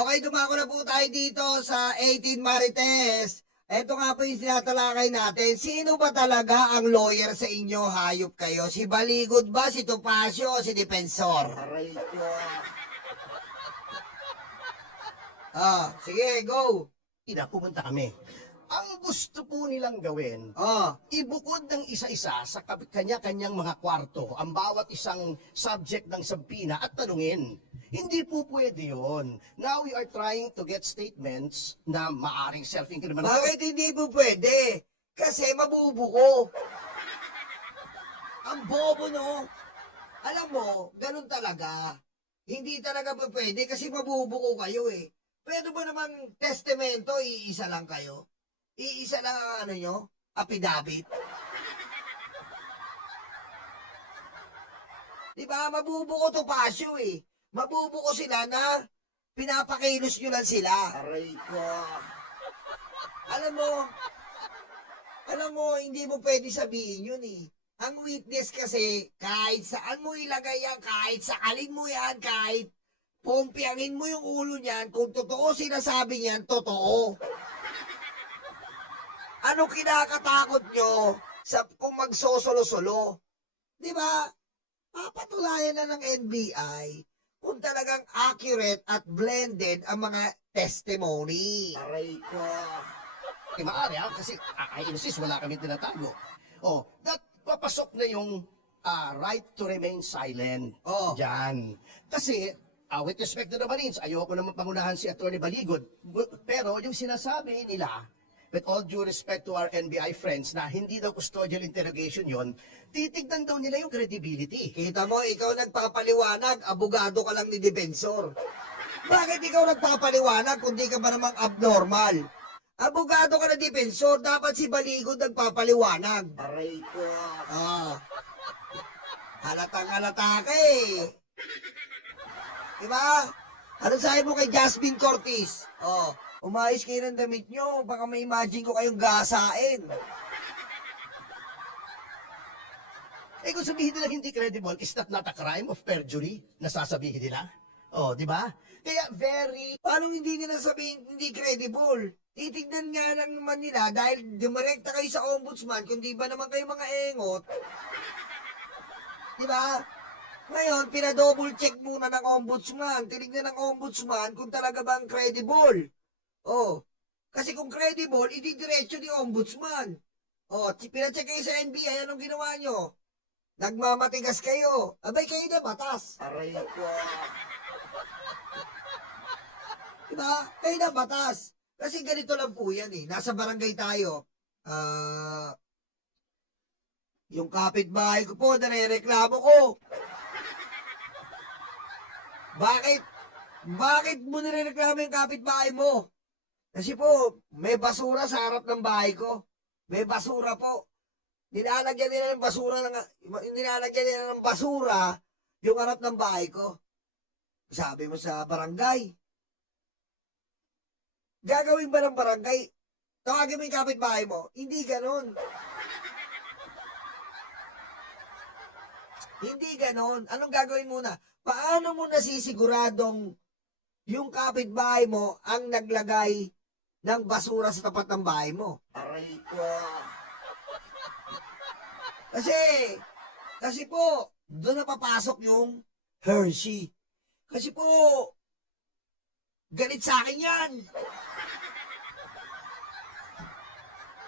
Okay, dumako na po tayo dito sa 18 Marites. Ito nga po yung tinatalakay natin. Sino ba talaga ang lawyer sa inyo? Hayop kayo. Si Baligod ba? Si Topacio o si Defensor? Aray ko. Sige, go. Pumunta kami. Ang gusto po nilang gawin, ibukod ng isa-isa sa kanya-kanyang mga kwarto ang bawat isang subject ng sampina at tanungin. Hindi po pwede yun. Now we are trying to get statements na maaring self-incrimination. Bakit hindi po pwede? Kasi mabubuko. Ang bobo, no? Alam mo, ganun talaga. Hindi talaga po pwede kasi mabubuko kayo eh. Pwede ba namang testamento, iisa lang kayo? Iisa lang ang ano nyo? Affidavit? Diba? Mabubuko to pasyo eh. Mabubuko sila na pinapakilos nyo lang sila. Aray ko. Alam mo, hindi mo pwede sabihin yun eh. Ang witness kasi, kahit saan mo ilagay yan, kahit sakalin mo yan, kahit pumpyangin mo yung ulo niyan, kung totoo sinasabi niyan, totoo. Ano kinakatakot nyo sa kung magsosolo-solo? Di ba? Papatulayan na ng NBI kung talagang accurate at blended ang mga testimony. Aray ko. Maaari kasi I insist wala kami tinatago. That papasok na yung right to remain silent. Diyan. Kasi with respect to the Marines, ayoko naman pangunahan si Atty. Baligod. Pero yung sinasabi nila, with all due respect to our NBI friends, na hindi daw custodial interrogation yon, titignan daw nila yung credibility. Kita mo, ikaw nagpapaliwanag, abogado ka lang ni Defensor. Bakit ikaw nagpapaliwanag kung di ka ba namang abnormal? Abogado ka na Defensor, dapat si Baligod nagpapaliwanag. Aray ko. Halatang-halata ka eh. Diba? Ano sabi mo kay Jasmine Cortez? Umayos kayo ng damit nyo, baka may imagine ko kayong gasain. Kung sabihin nila hindi credible, is that not a crime of perjury na sasabihin nila? Di ba? Kaya Paano hindi nila sabihin hindi credible? Titignan nga lang naman nila dahil dumirekta kayo sa ombudsman, kung di ba naman kayo mga engot. Diba? Ngayon, pinadouble check muna ng ombudsman. Tinignan ng ombudsman kung talaga bang credible. Kasi kung credible, ididiretso ni ombudsman. Pinacheck kayo sa NBI, anong ginawa nyo? Nagmamatigas kayo. Abay kayo na batas. Aray ko. Diba? Kayo na batas. Kasi ganito lang po yan eh. Nasa barangay tayo. Yung kapitbahay ko po, nare-reklamo ko. Bakit mo nire-reklamo yung kapitbahay mo? Kasi po, may basura sa harap ng bahay ko. May basura po. Nilalagyan nila ng basura yung harap ng bahay ko. Sabi mo sa barangay. Gagawin ba ng barangay? Tawagin mo yung kapitbahay mo. Hindi ganon. Hindi ganon. Anong gagawin muna? Paano mo nasisiguradong yung kapitbahay mo ang naglagay ng basura sa tapat ng bahay mo? Aray ko. Kasi po, doon na papasok yung Hershey. Kasi po, galit sa akin yan.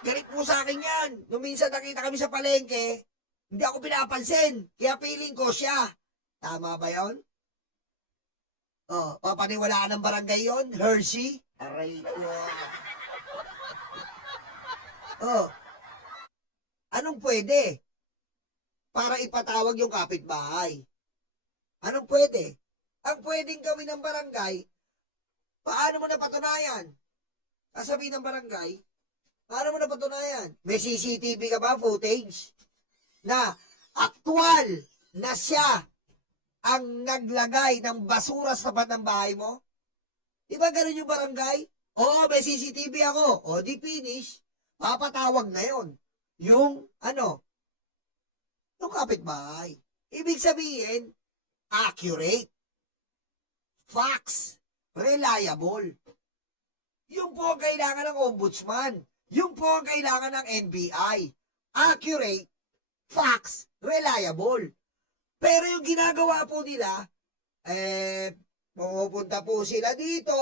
Galit po sa akin yan. Nung minsan nakita kami sa palengke, hindi ako pinapansin. Kaya feeling ko siya. Tama ba yon? Papaniwalaan ng barangay yon, Hershey. Aray ko. Anong pwede? Para ipatawag yung kapitbahay. Anong pwede? Ang pwedeng gawin ng barangay, paano mo napatunayan? Sasabihin ng barangay, paano mo napatunayan? May CCTV ka ba, footage? Na aktual na siya ang naglagay ng basura sa tapat ng bahay mo? Di ba ganun yung barangay? Oo, may CCTV ako. Di finish. Papatawag na yon. Yung kapitbahay. Ibig sabihin, accurate. Facts. reliable. Yung po ang kailangan ng ombudsman. Yung po ang kailangan ng NBI. Accurate, facts, reliable. Pero yung ginagawa po nila, pupunta po sila dito,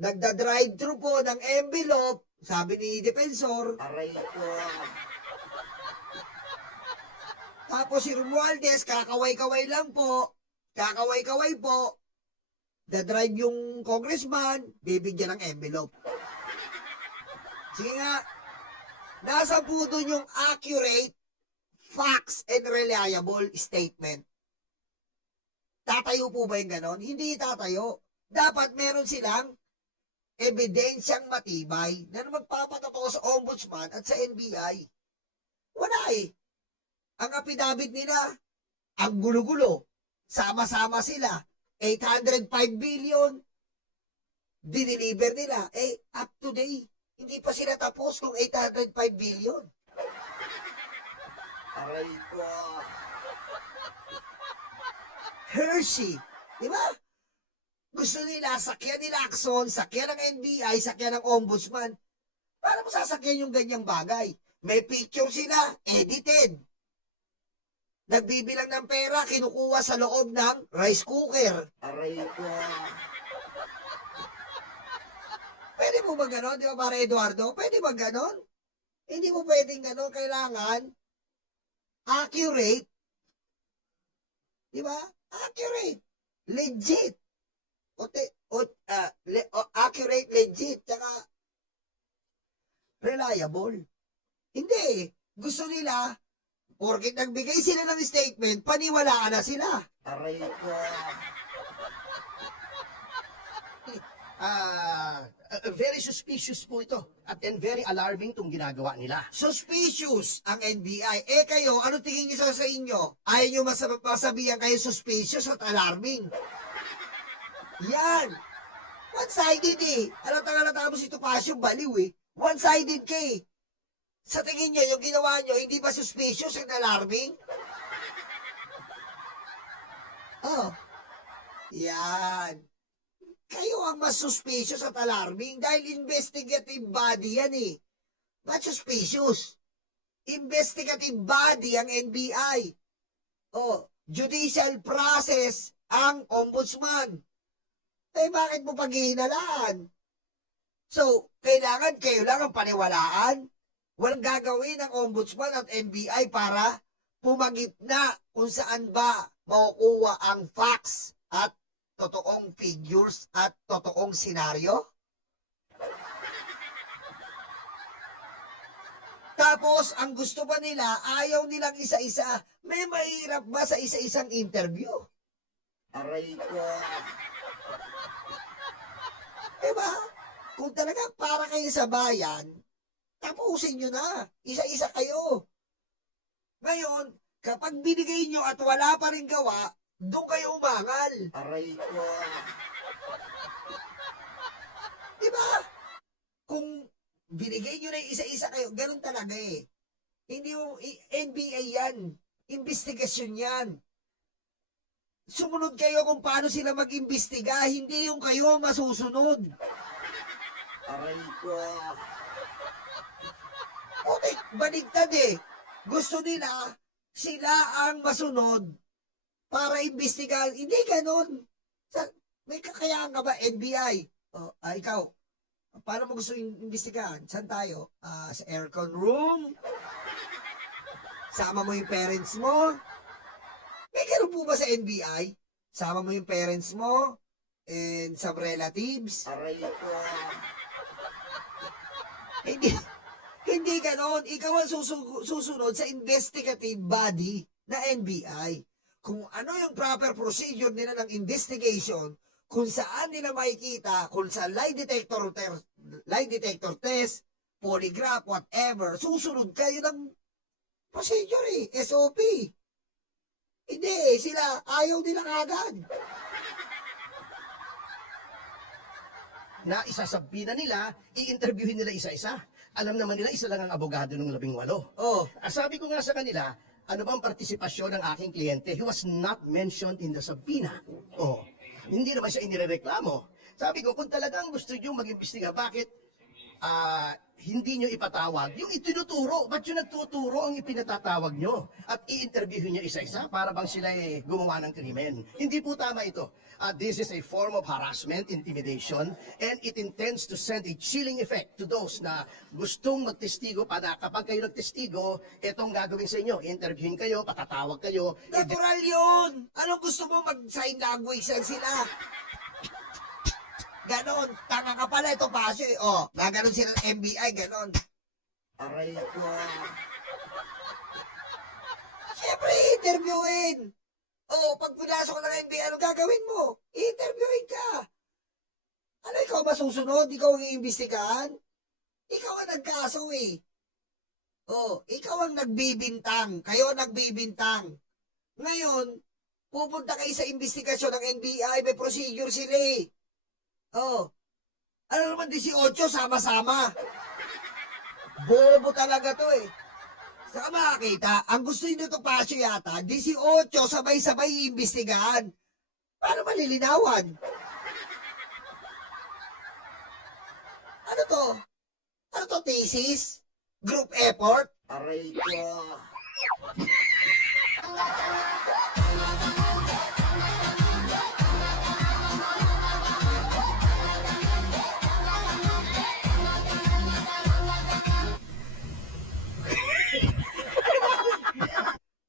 nagda-drive-thru po ng envelope, sabi ni Defensor. Aray ko. Tapos si Romualdez, kakaway-kaway lang po, kakaway-kaway po, da-drive yung congressman, bibigyan ng envelope. Sige nga, nasa po doon yung accurate, facts, and reliable statement. Tatayo po ba yung ganon? Hindi tatayo. Dapat meron silang ebidensyang matibay na magpapatotoo sa ombudsman at sa NBI. Wala eh. Ang affidavit nila, ang gulo-gulo. Sama-sama sila. 805 billion. Diniliver nila. Up to date. Hindi pa sila tapos kung 805 billion. Aray ko. Hershey. Di ba? Gusto nila, sakyan nila Axon, sakyan ng NBI, sakyan ng Ombudsman. Para mo sasakyan yung ganyang bagay? May picture sila, edited. Nagbibilang ng pera, kinukuha sa loob ng rice cooker. Aray ko. Pwede mo ba ganon? Di ba para Eduardo? Pwede ba ganon? Hindi mo pwedeng ganon. Kailangan accurate. Di ba? Accurate. Legit. Accurate, legit. Tsaka reliable. Hindi. Gusto nila, porkit nagbigay sila ng statement, paniwalaan na sila. Aray ko. Very suspicious po ito. At and very alarming itong ginagawa nila. Suspicious ang NBI. Kayo, ano tingin niyo sa inyo? Ayaw nyo masabihan kayo suspicious at alarming. Yan. One-sided eh. Halata mo si Topacio, baliw eh. One-sided ka eh. Sa tingin niyo, yung ginawa niyo, hindi ba suspicious and alarming? Oh. Yan. Kayo ang mas suspicious at alarming dahil investigative body yan eh. Not suspicious. Investigative body ang NBI. Oh, judicial process ang ombudsman. Bakit mo paghihinalaan? So, kailangan kayo lang ang paniwalaan. Walang gagawin ng ombudsman at NBI para pumagitna kung saan ba makukuha ang facts at totoong figures at totoong senaryo? Tapos, ang gusto pa nila, ayaw nilang isa-isa. May mahirap ba sa isa-isang interview? Aray ko. Diba? Kung talaga para kayo sa bayan, tapusin nyo na. Isa-isa kayo. Ngayon, kapag binigay nyo at wala pa rin gawa, doon kayo umangal. Aray ko. Diba? Kung binigay nyo na isa-isa kayo, ganun talaga eh. Hindi yung NBA yan. Investigasyon yan. Sumunod kayo kung paano sila mag-imbestiga, hindi yung kayo masusunod. Aray ko. Putik, baligtad eh. Gusto nila, sila ang masunod para imbestigahan. Hindi ganun. May kakayaan ka ba, NBI? Ikaw, paano mo gusto imbestigahan? Saan tayo? Sa aircon room? Sama mo yung parents mo? May ganun po ba sa NBI? Sama mo yung parents mo? And some relatives? Aray ko. Hindi ganon. Ikaw ang susunod sa investigative body na NBI. Kung ano yung proper procedure nila ng investigation, kung saan nila makikita, kung sa lie detector test, polygraph, whatever, susunod kayo ng procedure eh, SOP. Hindi, sila, ayaw nila kagad. Na isasabi na nila, i-interviewin nila isa-isa. Alam naman nila, isa lang ang abogado ng 18. Oh, Sabi ko nga sa kanila, ano bang partisipasyon ng aking kliyente? He was not mentioned in the subpoena. Hindi naman siya inirereklamo. Sabi ko, kung talagang gusto nyo mag-imbestiga, bakit hindi nyo ipatawag? Yung itinuturo, ba't yung nagtuturo ang ipinatatawag nyo? At i-interview nyo isa-isa para bang sila gumawa ng krimen? Hindi po tama ito. This is a form of harassment, intimidation, and it intends to send a chilling effect to those na gustong magtestigo para kapag kayo nagtestigo, itong gagawin sa inyo. Interviewin kayo, patatawag kayo. Natural yun! Anong gusto mo mag-sign language lang sila? Ganon, tanga ka pala ito pasyo eh. Oh, gaganon sila ng NBI, ganon. Aray ko. Siyempre, interviewin. Oh, pag pinasok ka ng NBI, ano gagawin mo? Interviewin ka. Ano, ikaw ba susunod? Ikaw ang iimbestigahan? Ikaw ang nagkaso eh. Oh, ikaw ang nagbibintang. Kayo ang nagbibintang. Ngayon, pupunta kayo sa investigasyon ng NBI, may procedure sila eh. Oh, ano naman 18, sama-sama. Bobo talaga to eh. Saka makakita, ang gusto nyo ito pasyo yata, 18, sabay-sabay iimbestigahan. Paano malilinawan? Ano to? Ano to, thesis? Group effort? Aray ko.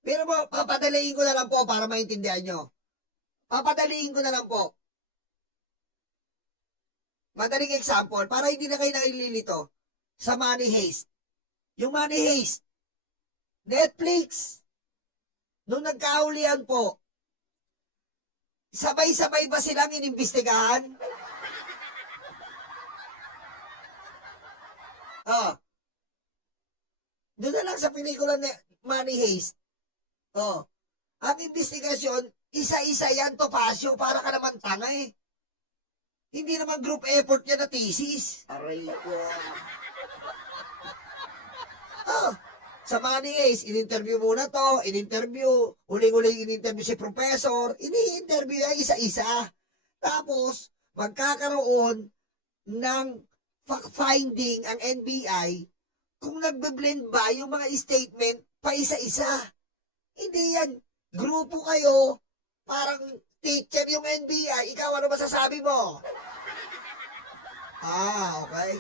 Pero po, papadaliin ko na lang po para maintindihan nyo. Papadaliin ko na lang po. Madaling example, para hindi na kayo naililito sa Money Heist. Yung Money Heist, Netflix, nung nagkahulihan po, sabay-sabay ba silang inimbestigahan? Oh. Doon na lang sa pelikula na Money Heist. Oh. Ang investigasyon, isa-isa yan, Topacio, para ka naman tanga eh. Hindi naman group effort yan na thesis. Aray ko. Oh. Sa Money Heist, in-interview muna to, in-interview, huling-huling in-interview si professor, ini-interview yan isa-isa. Tapos, magkakaroon ng fact-finding ang NBI kung nagbe-blend ba yung mga statement pa isa-isa. Hindi yan. Grupo kayo, parang teacher yung NBI. Ikaw, ano masasabi mo? Okay.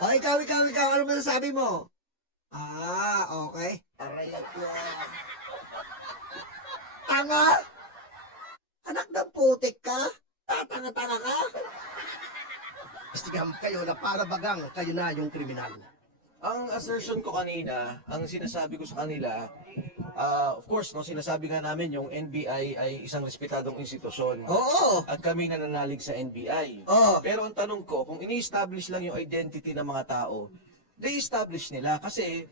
O, ikaw, ano masasabi mo? Okay. Aray ko. Tanga? Anak ng putik ka? Tatanga-tanga ka? Imbestigahan kayo na para bagang kayo na yung kriminal. Ang assertion ko kanina, ang sinasabi ko sa kanila, of course, no, sinasabi nga namin yung NBI ay isang respetadong institusyon. Oo. At kami nananalig sa NBI. Oo. Pero ang tanong ko, kung ini-establish lang yung identity ng mga tao, they establish nila. Kasi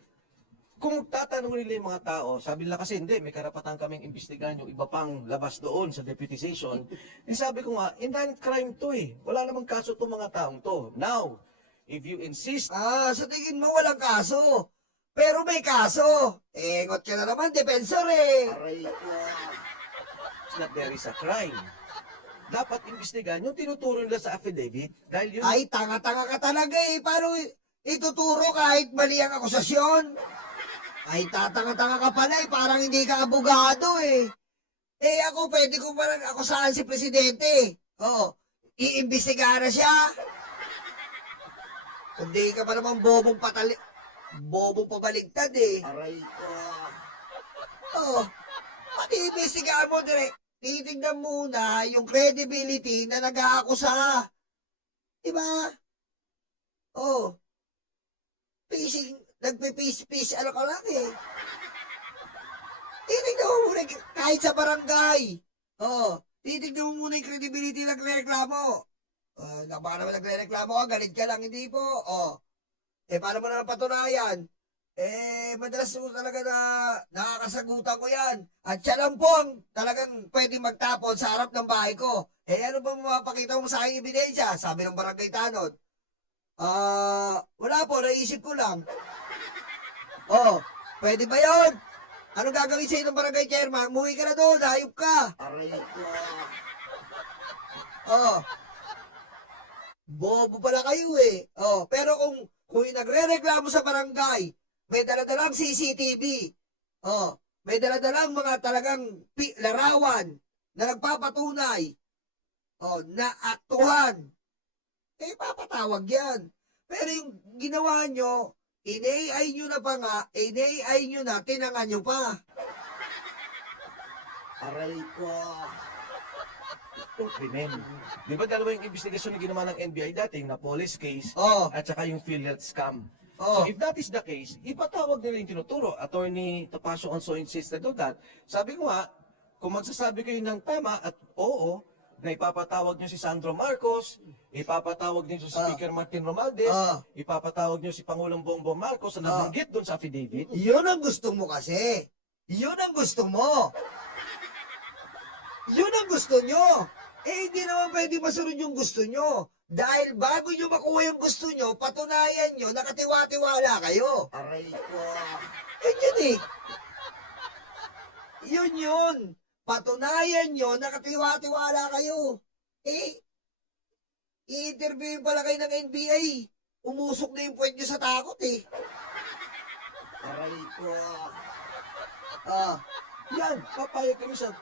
kung tatanungin nila yung mga tao, sabi nila kasi hindi, may karapatan kaming imbestigahan yung iba pang labas doon sa deputization. Sabi ko nga, indirect crime to eh. Wala namang kaso itong mga taong to. Now, if you insist, Sa tingin mo walang kaso. Pero may kaso. Engot ka na naman, defensor eh. Aray ko. that there is a crime, dapat imbestigahan yung tinuturo nila sa affidavit dahil yun Ay, tanga-tanga ka talaga eh. Paano ituturo kahit mali ang akusasyon? Ay, tatanga-tanga ka pala eh. Parang hindi ka abogado eh. Eh ako, pwede ko parang akusahan si Presidente. Oo. Iimbestigahan na siya. Hindi ka pa naman bobong pabaligtad eh. Aray ko. Oo. Pati iimbestigahan mo direct. Titignan muna yung credibility na nag-aakusa. Diba? Oo. Fishing, nagpipish-fish, ano ka lang eh. Titignan mo muna kahit sa barangay. Oo. Titignan mo muna yung credibility na nagre-reklamo. Baka naman nagre-reklamo ka, galit ka lang, hindi po. Paano mo na napatunayan? Madalas po talaga na nakakasagutan ko yan. At siya lang po ang talagang pwedeng magtapon sa harap ng bahay ko. Ano ba mapapakita mo sa aking ebidensya? Sabi ng barangay tanod. Wala po, naisip ko lang. Pwede ba yun? Ano gagawin sa'yo ng barangay chairman? Umuwi ka na doon, hayop ka. Aray ko. Bobo pala kayo eh. Oh, pero kung yung nagre-reklamo sa barangay, may daladalang CCTV. Oh, may daladalang mga talagang larawan na nagpapatunay. Oh, na aktuhan. Eh, papatawag yan. Pero yung ginawa nyo, in-AI nyo na pa nga, in-AI nyo na, tinanga nyo pa. Aray ko. Itong krimen. Di ba dalawa yung investigasyon na ginawa ng NBI dati, yung Napoles case, Oh, at saka yung PhilHealth scam. oh. So if that is the case, ipatawag nila yung tinuturo. Attorney Topacio also insisted on that. Sabi ko nga, kung magsasabi kayo ng tama at oo, na ipapatawag nyo si Sandro Marcos, ipapatawag nyo si Speaker Martin Romualdez, ipapatawag nyo si Pangulong Bongbong Marcos na nabanggit doon sa affidavit. Yun ang gusto mo kasi. Yun ang gusto mo. Yun ang gusto nyo. Eh, hindi naman pwede masunod yung gusto nyo. Dahil bago nyo makuha yung gusto nyo, patunayan nyo, nakatiwa-tiwala kayo. Aray ko. Yun eh. Yun. Patunayan nyo, nakatiwa-tiwala kayo. Eh, i-interview pala kayo ng NBI. Umusok na yung puwet nyo sa takot eh. Aray ko. Ah, Yan, papayag kami sa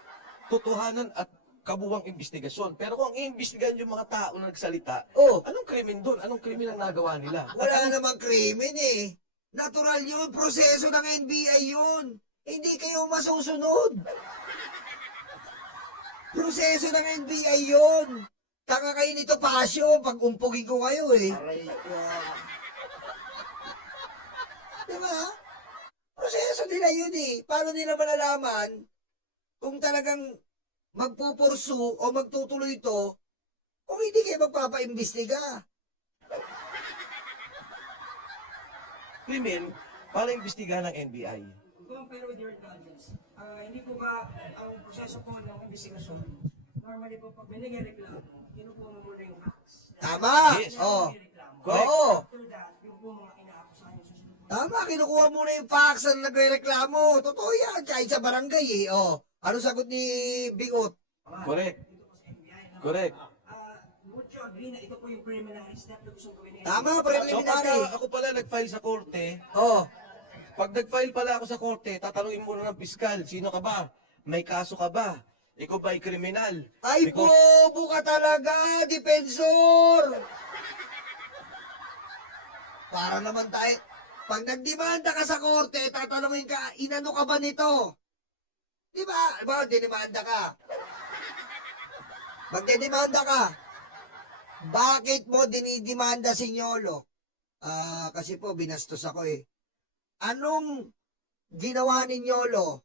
totohanan at kabuwang investigasyon. Pero kung iimbestigahan yung mga tao na nagsalita, oh, anong krimen doon? Anong krimen ang nagawa nila? wala namang krimen eh. Natural yun, proseso ng NBI yun. Hindi kayo masusunod. Proseso ng NBI yun. Tanga kayo nito, Pasyo, pag umpugin ko kayo eh. Aray ko. Diba? Proseso nila yun eh. Paano nila malalaman kung talagang magpupursu o magtutuloy ito kung hindi kayo magpapaimbestiga? Krimen para imbestigahan ng NBI. Compare with your indulgence, hindi po ba ang proseso po ng investigasyon, normally po pag may nagreklamo, kinukuha mo muna yung facts. Tama. Yes. Oh. Correct. Oo. After that, yung po mga inaakusahan yung susunod po. Tama, kinukuha muna yung fax na nagre-reklamo. Totoo yan, kahit sa barangay eh. Oh. Ano sagot ni Bigot? Correct. Dito po sa NBI. Correct. Would you agree na ito po yung preliminary step na gusto gawin nila? Tama, So preliminary. pagka ako pala nag-file sa korte, Oh. pag nag-file pala ako sa korte, tatanungin muna ng piskal, sino ka ba? May kaso ka ba? Ikaw ba ay kriminal? Ay, Ikaw- bobo ka talaga, defensor! Para naman tayo, pag nagdemanda ka sa korte, tatanungin ka, inano ka ba nito? Di ba? Ba, dinimanda ka. Magdedemanda ka. Bakit mo dinidemanda si Nyolo? Kasi po, binastos ako eh. Anong ginawa ni Nyolo?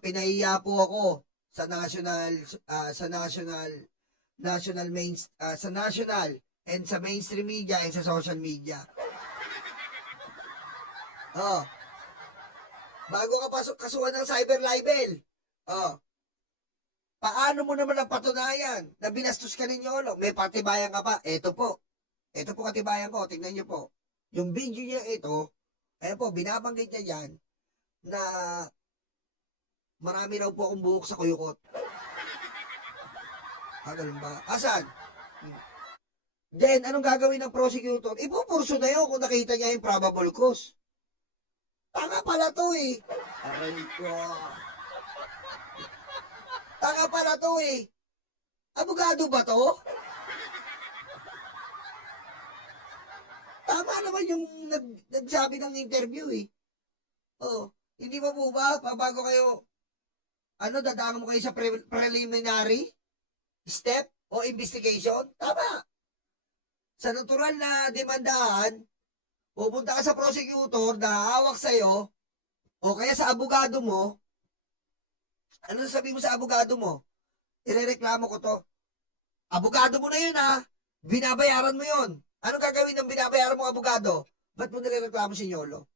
Pinahiya po ako sa national and sa mainstream media and sa social media. Oh. Bago ka pasok kasuhan ng cyber libel. Oh. Paano mo naman napatunayan na binastos ka ni Nyolo? May patibayan ka pa? Ito po. Ito po katibayan ko. Tingnan niyo po. Yung video niya ito, ayan po, binabanggit niya dyan na marami raw po akong buhok sa kuyukot. Ganun ba? Asan? Then, anong gagawin ng prosecutor? Ipupurso na yun kung nakita niya yung probable cause. Tanga pala to eh. Aray ko. Tanga pala to eh. Abogado ba to? Tama naman yung nagsabi ng interview eh. Oh, hindi ba po ba, bago kayo, dadaan mo kayo sa preliminary step o investigation? Tama. Sa natural na demandahan, pupunta ka sa prosecutor na hawak sa'yo, o kaya sa abogado mo, ano sabi mo sa abogado mo? Irereklamo ko to. Abogado mo na yun ha. Binabayaran mo yun. Anong gagawin ng binabayaran mong abogado? Ba't mo nirereklamo si Nyolo?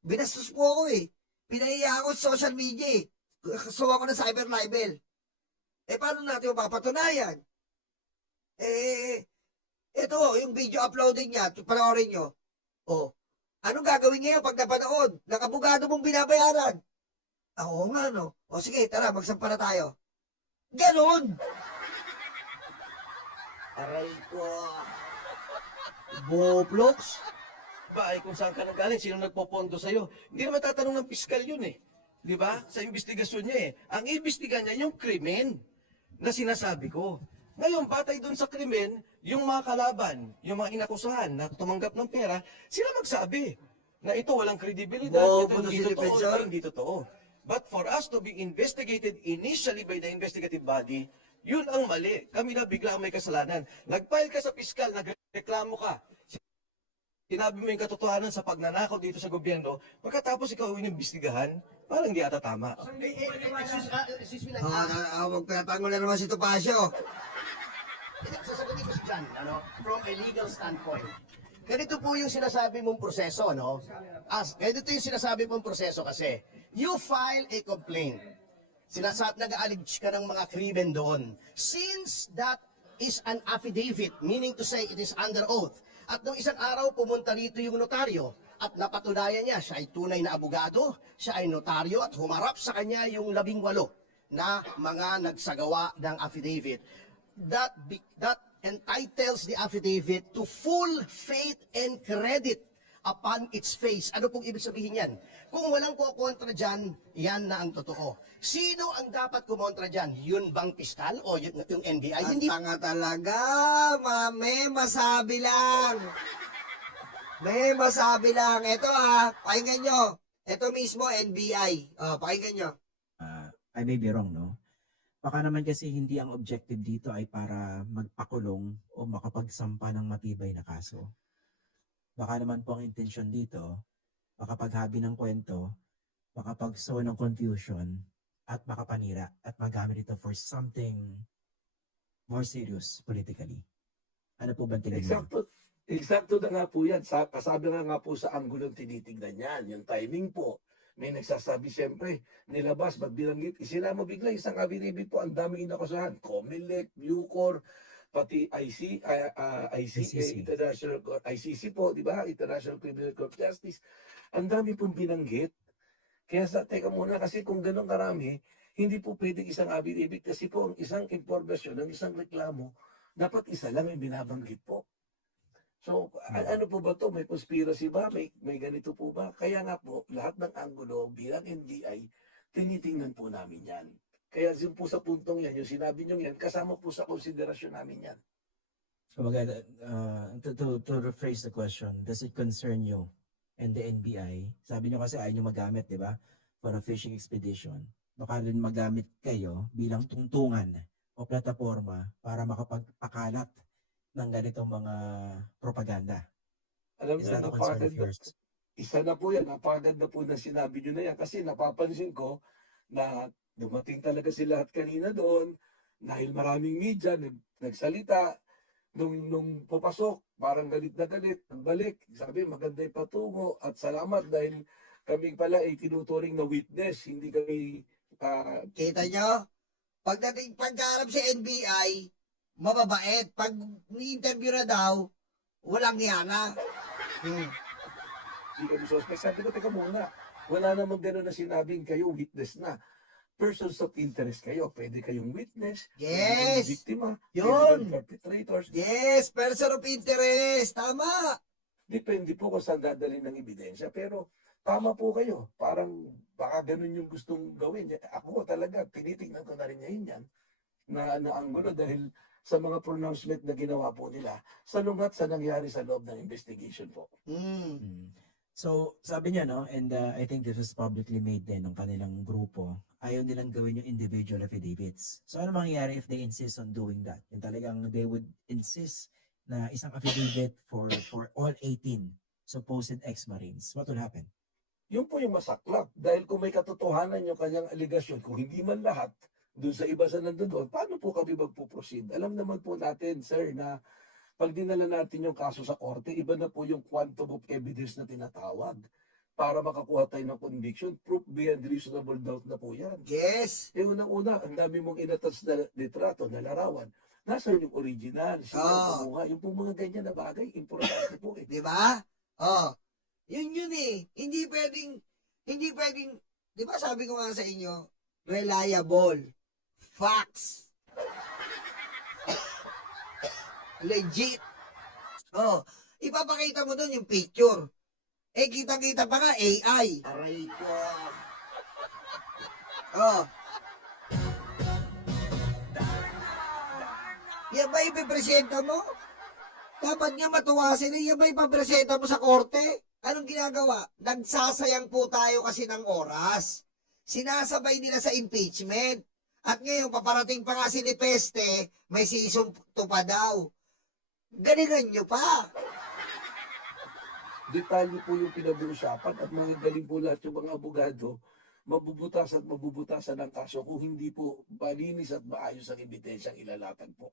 Binastos po ako eh. Pinahiya ako sa social media eh. Kasuha ko ng cyber libel. Eh paano natin mapapatunayan? Ito, yung video uploading niya, panoorin nyo. Oh, anong gagawin ngayon pag napanood? Ng abogado mong binabayaran. Oo nga, no? O sige, tara, magsampa na tayo. Ganon! Aray ko. Boplox? Ba, ay kung saan ka nanggaling, sino nagpopondo sa'yo? Hindi naman tatanong ng piskal yun eh. Di ba? Sa investigasyon niya eh. Ang imbestiga niya yung krimen na sinasabi ko. Ngayon, batay doon sa krimen, yung mga kalaban, yung mga inakusahan na tumanggap ng pera, sila magsabi na ito walang kredibilidad, ito Bobo to hindi si totoo, Defensor. ito hindi totoo. But for us to be investigated initially by the investigative body, yun ang mali. Kami na bigla ang may kasalanan. Nag-file ka sa piskal, nagreklamo ka. Sinabi mo yung katotohanan sa pagnanakaw dito sa gobyerno, pagkatapos ikaw inimbestigahan, parang hindi ata tama. Excuse me lang. Magpatango na naman si Topacio. Sasagutin ko si John, from a legal standpoint. Ganito po yung sinasabi mong proseso, no? Ganito yung sinasabi mong proseso kasi, you file a complaint. Nag-allege ka ng mga krimen doon. Since that is an affidavit, meaning to say it is under oath, at nung isang araw pumunta rito yung notaryo at napatunayan niya, siya ay tunay na abogado, siya ay notaryo at humarap sa kanya yung 18 na mga nagsagawa ng affidavit. That entitles the affidavit to full faith and credit upon its face. Ano pong ibig sabihin yan? Kung walang kukontra dyan, yan na ang totoo. Sino ang dapat kumontra dyan? Yun bang piskal o yung NBI? Ang Hindi. tanga talaga, may masabi lang. May masabi lang. Ito pakinggan nyo. Ito mismo, NBI. Pakinggan nyo. I may be wrong, no? Baka naman kasi hindi ang objective dito ay para magpakulong o makapagsampa ng matibay na kaso. Baka naman po ang intensyon dito, makapaghabi ng kwento, makapag-sow ng confusion, at makapanira at magamit ito for something more serious politically. Ano po ba ang tingin niyo? Eksakto na nga po yan. Kasabi nga po sa anggulong tinitignan yan. Yung timing po. May nagsasabi siyempre, nilabas, ba't binanggit? Isinama bigla isang affidavit po, ang daming inakusahan. COMELEC, Bucor, pati ICC. International ICC po, di ba? International Criminal Court of Justice. Ang dami pong binanggit. Kaya teka muna, kasi kung ganun karami, hindi po pwedeng isang affidavit kasi po ang isang impormasyon, ang isang reklamo, dapat isa lang yung binabanggit po. So, ano po ba to? May conspiracy ba? May ganito po ba? Kaya nga po, lahat ng anggulo bilang NBI, tinitingnan po namin yan. Kaya yung po sa puntong yan, yung sinabi nyo yan, kasama po sa konsiderasyon namin yan. So, to rephrase the question, does it concern you and the NBI? Sabi nyo kasi ayaw nyo magamit, di ba? For a fishing expedition. Baka rin magamit kayo bilang tungtungan o plataforma para makapagpakalat ng ganitong mga propaganda. Alam Is na, that a concern of yours? isa na po yan, napagad na po na sinabi nyo na yan. Kasi napapansin ko na dumating talaga sila at kanina doon, dahil maraming media, nagsalita, nung papasok, parang galit na galit, nagbalik, sabi maganda yung patungo, at salamat dahil kami pala ay tinuturing na witness, hindi kami Kita nyo? Pagkaharap sa NBI, mababait. Pag ni-interview na daw, walang hiyana. hindi kami suspect. Sabi ko, teka muna, wala namang gano'n na sinabing kayo witness na. Persons of interest kayo, pwede kayong witness, pwede Yes! kayong biktima, Yun! pwede kayong perpetrators. Yes! Person of interest! Tama! Depende po kung saan dadalhin ng ebidensya. Pero tama po kayo. Parang baka ganun yung gustong gawin. Ako talaga, tinitingnan ko na rin ngayon yan na anggulo dahil sa mga pronouncement na ginawa po nila sa lungat sa nangyari sa loob ng investigation po. Mm. So, sabi niya, no, and I think this was publicly made din ng kanilang grupo, ayaw nilang gawin yung individual affidavits. So, ano mangyayari if they insist on doing that? Yung talagang they would insist na isang affidavit for all 18 supposed ex-Marines. What will happen? Yun po yung masaklap. Dahil kung may katotohanan yung kanyang aligasyon, kung hindi man lahat, dun sa iba sa nandun, paano po kami magpuproceed? Alam naman po natin, sir, na pag dinala natin yung kaso sa korte, iba na po yung quantum of evidence na tinatawag para makakuha tayo ng conviction. Proof beyond reasonable doubt na po yan. Yes! Eh, unang-una, ang dami mong inatas na litrato, na larawan. Nasaan yung original? Sino ang kumuha? Yung po mga ganyan na bagay, importante po eh. Di ba? Yun eh. Hindi pwedeng, di ba sabi ko nga sa inyo, reliable, facts, legit. ipapakita mo doon yung picture. Eh, kita-kita pa nga, AI. Aray ko. Oh. Yan ba ipipresenta mo? Dapat nga matuwa sila. Yan ba ipapresenta mo sa korte? Anong ginagawa? Nagsasayang po tayo kasi ng oras. Sinasabay nila sa impeachment. At ngayon, paparating pa nga si Ni Peste, may season 2 pa daw. Galingan nyo pa. Detalye po yung pinag-uusapan at mga galing po lahat yung mga abogado, mabubutasan ng kaso kung hindi po malinis at maayos ang ebidensyang ilalatag po.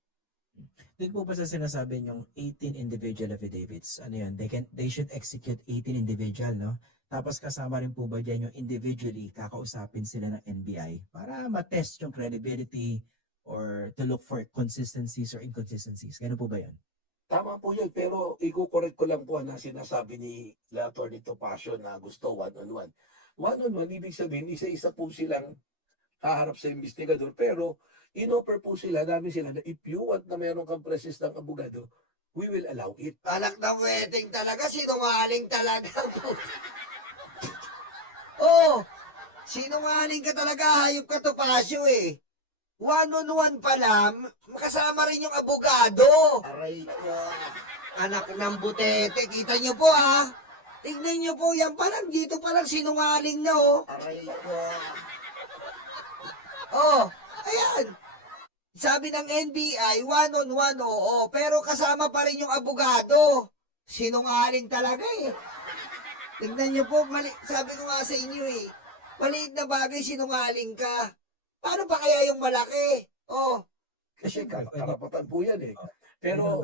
Dito po ba sa sinasabi yung 18 individual affidavits? Ano yan? They should execute 18 individual, no? Tapos kasama rin po ba dyan yung individually kakausapin sila ng NBI para matest yung credibility or to look for consistencies or inconsistencies? Ganun po ba yan? Tama po yun, pero i-correct ko lang po na sinasabi ni Atty. Topacio na gusto one-on-one. One-on-one, ibig sabihin, isa-isa po silang haharap sa investigador, pero in-offer po sila, namin sila na if you want na meron kang presence ng abogado, we will allow it. Alak na wedding talaga, sinungaling talaga. Oh, sinungaling ka talaga, hayop ka Topacio eh. One-on-one pa lang, makasama rin yung abogado. Aray ko. Anak ng butete, kita nyo po ah. Tignan nyo po, yan pa lang, dito pa lang sinungaling na oh. Aray ko. Oh, ayan. Sabi ng NBI, one-on-one, oo, pero kasama pa rin yung abogado. Sinungaling talaga eh. Tignan nyo po, sabi ko nga sa inyo eh, maliit na bagay sinungaling ka. Paano pa kaya yung malaki? Oh, Kasi karapatan po yan eh. Pero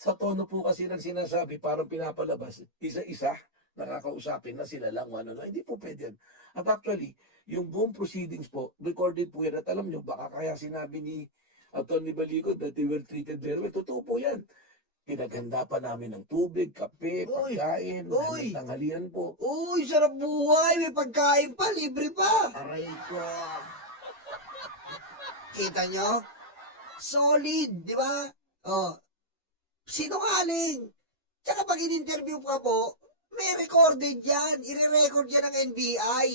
sa tono po kasi ng sinasabi, parang pinapalabas, isa-isa, nakakausapin na sila lang one-on-one. Hindi po pwede yan. At actually, yung buong proceedings po, recorded po yan. At alam nyo, baka kaya sinabi ni Atty. Balico that they were treated very well. Totoo po yan. Pinaganda pa namin ng tubig, kape, Uy! pagkain, Uy! tanghalian po. uy, sarap buhay, may pagkain pa, libre pa. Aray ko. Kita nyo? Solid, di ba? Oh, sinungaling. Tsaka pag in-interview ka po, may recorded yan. Ire-record yan ng NBI.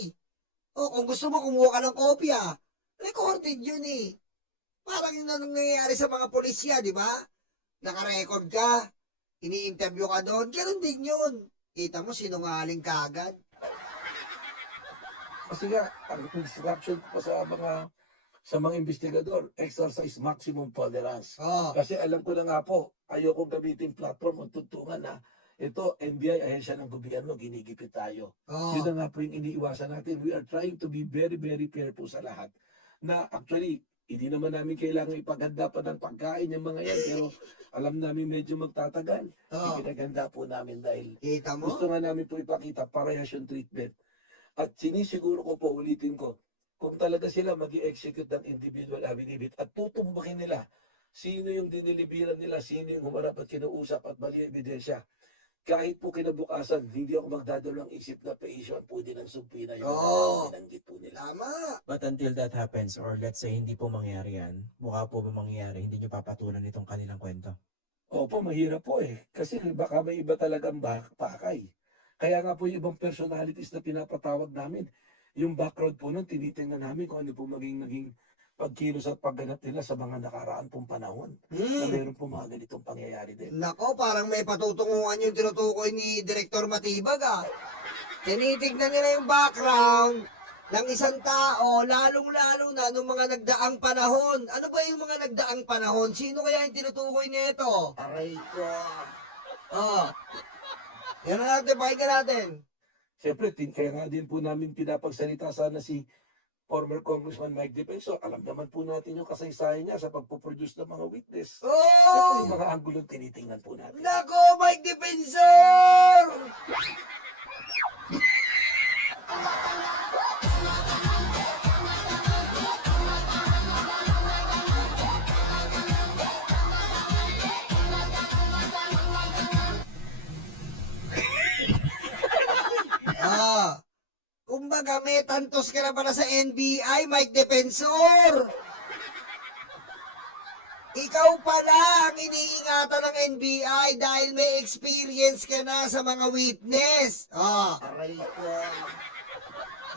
O kung gusto mo, kumuha ka ng kopya. Recorded yun eh. Parang yung nangyayari sa mga pulisya, di ba? Naka-record ka, ini-interview ka doon, ganun din yun. Kita mo, sinungaling ka agad. Kasi nga, ang instruction ko pa sa mga investigador, exercise maximum tolerance. Oh, Kasi alam ko na nga po, ayoko gamitin platform o tuntungan na ito, NBI, ahensya ng gobyerno, ginigipit tayo. oh. Yun na nga po yung iniiwasan natin. We are trying to be very, very fair po sa lahat. Na actually, hindi naman namin kailangan ipaganda pa ng pagkain yung mga yan. Pero alam namin medyo magtatagal. Oh. Ipinaganda po namin dahil Kita mo? gusto nga namin po ipakita parehas yung treatment. At sinisiguro ko po, ulitin ko, kung talaga sila mag-i-execute ng individual affidavit at tutumbakin nila sino yung dinilibiran nila, sino yung humarap at kinuusap at mali ebidensya. Kahit po kinabukasan, hindi ako magdadalang isip na pa-issue po din ng subpoena yung Oo. binanggit po nila. Tama. But until that happens, or let's say hindi po mangyari yan, mukha po ba mangyari, hindi nyo papatulan itong kanilang kwento? Opo, mahirap po eh. Kasi baka may iba talagang pakay. Kaya nga po yung ibang personalities na pinapatawag namin, yung background po nun, tinitingnan namin kung ano po naging pagkilos at pagganap nila sa mga nakaraan pong panahon. Na meron po mga ganitong pangyayari din. Nako, parang may patutunguhan yung tinutukoy ni Director Matibag ah. Tinitignan nila yung background ng isang tao, lalong-lalo na nung mga nagdaang panahon. Ano ba yung mga nagdaang panahon? Sino kaya yung tinutukoy nito? Aray ko. Oh. Yan na natin, pakinggan natin. Siyempre, kaya nga din po namin pinapagsalita sana si former Congressman Mike Defensor. Alam naman po natin yung kasaysayan niya sa pagpuproduce ng mga witness. Ito Oh! yung mga anggulong tinitingnan po natin. Nako, Mike Defensor! Ah, kumbaga may tantos ka na pala sa NBI, Mike Defensor. Ikaw ikaw pala ang iniingatan ng NBI dahil may experience ka na sa mga witness. Oh, Aray ko.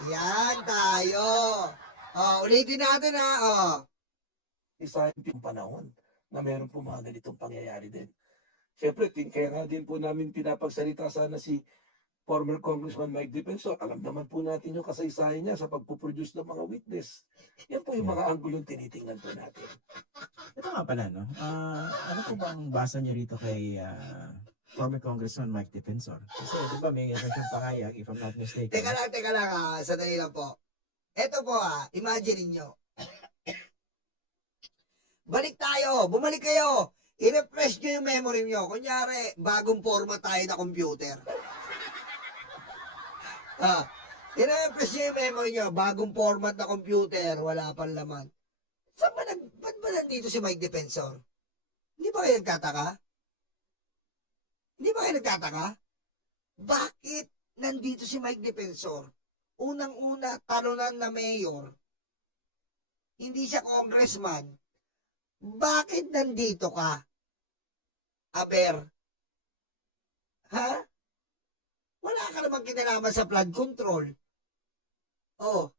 yan tayo. Oh, ulitin natin ha. Oh. Isa yung panahon na meron po mga ganitong pangyayari din. Siyempre, kaya nga din po namin pinapagsalita sana si former Congressman Mike Defensor. Alam naman po natin yung kasaysayan niya sa pagpuproduce ng mga witness. Yan po yung mga anggulong tinitingnan po natin. Ito nga pala, no? Ano po bang basa niyo rito kay former Congressman Mike Defensor? Kasi di ba may isa siyang pahayag, if I'm not mistaken. Teka lang ha. Sandali lang po. Ito po ha. Imagine niyo. Balik tayo. Bumalik kayo. I-refresh nyo yung memory nyo. Kunyari, bagong format tayo na computer. I-refresh nyo yung memory nyo. Bagong format na computer. Wala pang laman. Ba't ba nandito si Mike Defensor? Hindi ba kayo nagtataka? Hindi ba kayo nagtataka? Bakit nandito si Mike Defensor? Unang-una, talunan na mayor. Hindi siya congressman. Bakit nandito ka? Aber? Ha? Wala ka namang kinalaman sa flood control. Oh,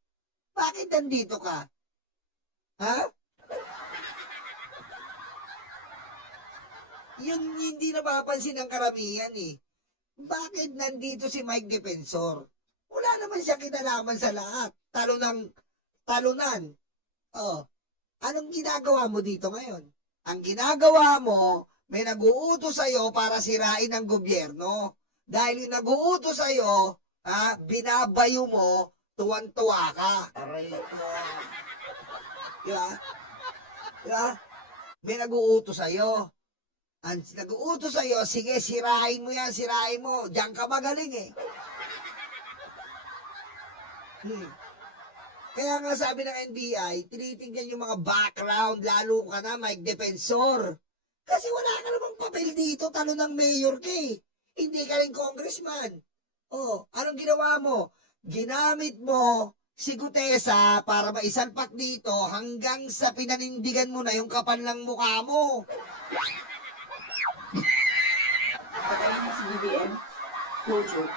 bakit nandito ka? Ha? Yun hindi napapansin ng karamihan eh. Bakit nandito si Mike Defensor? Wala naman siya kinalaman sa lahat. Talunan. Oh, anong ginagawa mo dito ngayon? Ang ginagawa mo, may nag-uutos sa'yo para sirain ang gobyerno. Dahil yung nag-uutos sa'yo, binabayo mo, tuwan-tuwa ka. Aray ko. Diba? Diba? May nag-uutos sa'yo. Ang nag-uutos sa'yo, sige, sirain mo yan, sirain mo. Diyan ka magaling eh. Kaya nga sabi ng NBI, tinitingnan yung mga background, lalo ka na, Mike Defensor. Kasi wala ka namang papel dito, talo ng mayor ka eh. Hindi ka rin congressman. Oh, anong ginawa mo? Ginamit mo si Gutesa para maisalpak dito hanggang sa pinanindigan mo na yung kapal ng mukha mo. Pagkain sa BBM, no joke.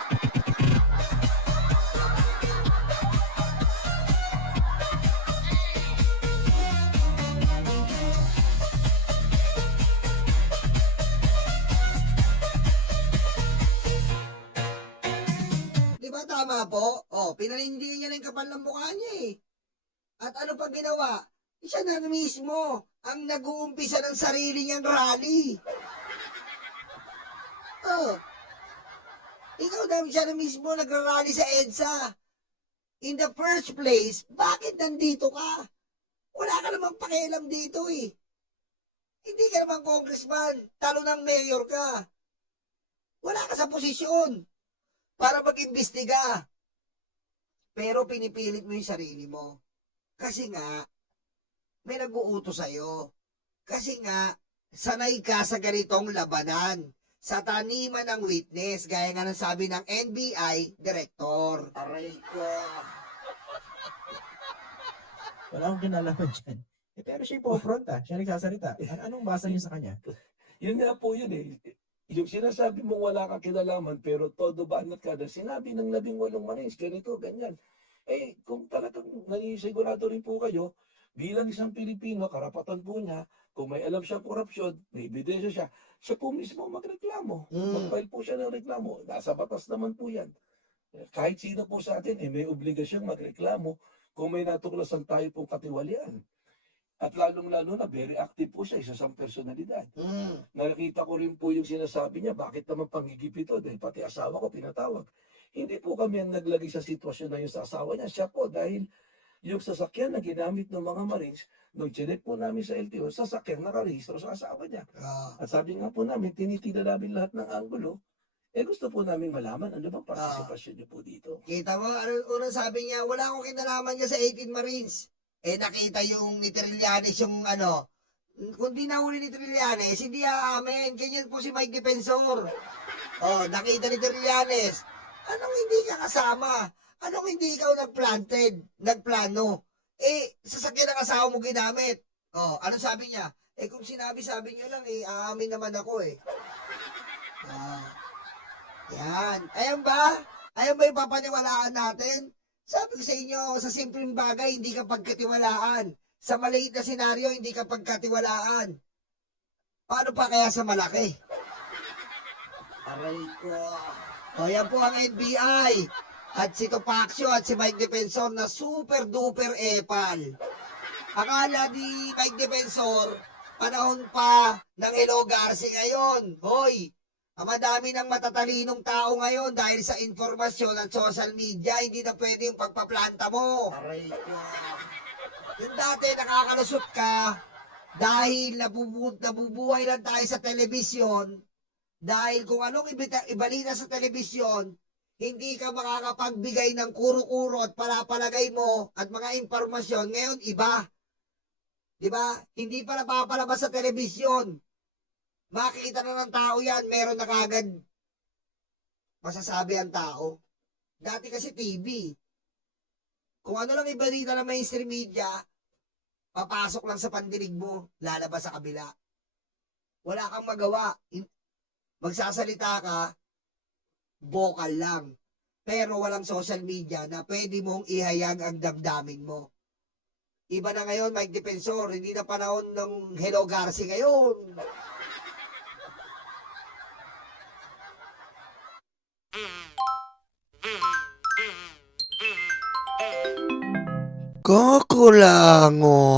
Di ba tama po? Oh, pinanindigan niya na yung kapal ng mukha niya eh. At ano pa ginawa? Siya na mismo ang nag-uumpisa ng sarili niyang rally. Oh. Ikaw na siya na mismo nagrarally sa EDSA. In the first place, bakit nandito ka? Wala ka namang pakialam dito eh. Hindi ka naman congressman, talo ng mayor ka. Wala ka sa posisyon para mag-imbestiga. Pero pinipilit mo yung sarili mo. Kasi nga, may nag-uutos sa'yo. Kasi nga, sanay ka sa ganitong labanan. Sa taniman ng witness, gaya nga ng sabi ng NBI Director. Aray ko. Wala akong kinalaman dyan. Pero siya yung po-front siya nagsasalita. Anong basa niyo sa kanya? Yun nga po yun eh. Yung sinasabi mong wala kang kinalaman pero todo banat ka na sinabi ng 18 Marines, ganito, ganyan. Eh, kung talagang nanisigurado rin po kayo, bilang isang Pilipino, karapatan po niya, kung may alam siyang korupsyon, may ebidensya siya po mismo magreklamo. Mag-file po siya ng reklamo. Nasa batas naman po yan. Kahit sino po sa atin, may obligasyong magreklamo kung may natuklasan tayo pong katiwalian. At lalong-lalo na, very active po siya, isa siyang personalidad. Nakita ko rin po yung sinasabi niya, bakit naman panggigipit ito? Dahil pati asawa ko pinatawag. Hindi po kami ang naglagay sa sitwasyon na yung sa asawa niya. Siya po, dahil yung sasakyan na ginamit ng mga Marines, nung chinek po namin sa LTO, sasakyan nakarehistro sa asawa niya. At sabi nga po namin, tinitignan namin lahat ng anggulo, gusto po namin malaman ano bang partisipasyon niyo po dito. Kita mo, unang sabi niya, wala akong kinalaman niya sa 18 Marines. Nakita yung ni Trillanes yung kung di nahuli ni Trillanes, hindi aamin. Ganyan po si Mike Defensor. Oh, nakita ni Trillanes. Anong hindi ka kasama? Anong hindi ikaw nagplano? Sasakyan ng asawa mo ginamit. Oh, anong sabi niya? Eh kung sinabi-sabi nyo lang eh, aamin naman ako eh. Ah, yan. Ayan ba? Ayan ba yung papaniwalaan natin? Sabi ko sa inyo, sa simpleng bagay, hindi ka pagkatiwalaan. Sa maliit na senaryo, hindi ka pagkatiwalaan. Paano pa kaya sa malaki? Aray ko. O yan po ang NBI. At si Topacio at si Mike Defensor na super duper epal. Akala ni Mike Defensor, panahon pa ng Hello Garci ngayon. Hoy, ang madami ng matatalinong tao ngayon dahil sa informasyon at social media, hindi na pwede yung pagpaplanta mo. Aray ko. Yung dati nakakalusot ka dahil nabubuhay lang tayo sa telebisyon, dahil kung anong ibalita sa telebisyon, hindi ka makakapagbigay ng kuro-kuro at palapalagay mo at mga impormasyon. Ngayon, iba. Diba? Hindi pa napapalabas sa telebisyon. Makikita na ng tao yan, meron na kagad masasabi ang tao. Dati kasi TV. Kung ano lang ibalita ng mainstream media, papasok lang sa pandinig mo, lalabas sa kabila. Wala kang magawa. Magsasalita ka, vocal lang. Pero walang social media na pwede mong ihayag ang damdamin mo. Iba na ngayon, Mike Defensor, hindi na panahon ng Hello Garci ngayon. Kakulangon.